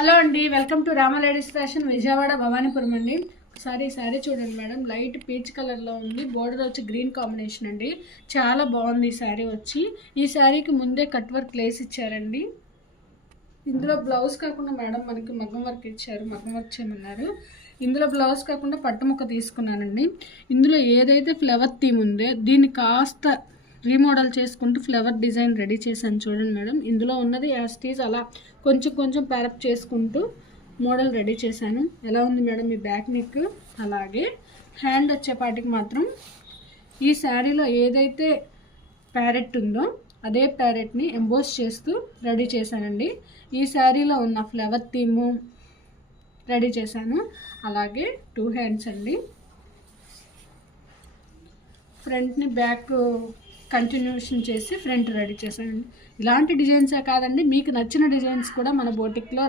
Hello అండి, welcome to Rama ladies fashion Vijayawada Bhavanipuram అండి. ఒకసారి ఈ శారీ చూడండి మేడం, లైట్ పీచ్ కలర్లో ఉంది. బోర్డర్ వచ్చి గ్రీన్ కాంబినేషన్ అండి. చాలా బాగుంది ఈ శారీ వచ్చి. ఈ శారీకి ముందే కట్ వర్క్ లేస్ ఇచ్చారండి. ఇందులో బ్లౌజ్ కాకుండా మేడం మనకి మగ్గం వర్క్ ఇచ్చారు, మగ్గం వర్క్ చేయమన్నారు. ఇందులో బ్లౌజ్ కాకుండా పట్టు ముక్క తీసుకున్నానండి. ఇందులో ఏదైతే ఫ్లవర్ థీమ్ ఉందో దీన్ని కాస్త రీమోడల్ చేసుకుంటూ ఫ్లవర్ డిజైన్ రెడీ చేశాను చూడండి మేడం. ఇందులో ఉన్నది యాస్టీజ్ అలా కొంచెం కొంచెం ప్యారప్ చేసుకుంటూ మోడల్ రెడీ చేశాను. ఎలా ఉంది మేడం మీ బ్యాక్ నెక్? అలాగే హ్యాండ్ వచ్చేపాటికి మాత్రం ఈ శారీలో ఏదైతే ప్యారెట్ ఉందో అదే ప్యారెట్ని ఎంబోస్ చేస్తూ రెడీ చేశానండి. ఈ శారీలో ఉన్న ఫ్లవర్ థీము రెడీ చేశాను. అలాగే 2 హ్యాండ్స్ అండి. ఫ్రంట్ని బ్యాక్ కంటిన్యూషన్ చేసి ఫ్రంట్ రెడీ చేశానండి. ఇలాంటి డిజైన్సే కాదండి, మీకు నచ్చిన డిజైన్స్ కూడా మన బోటిక్లో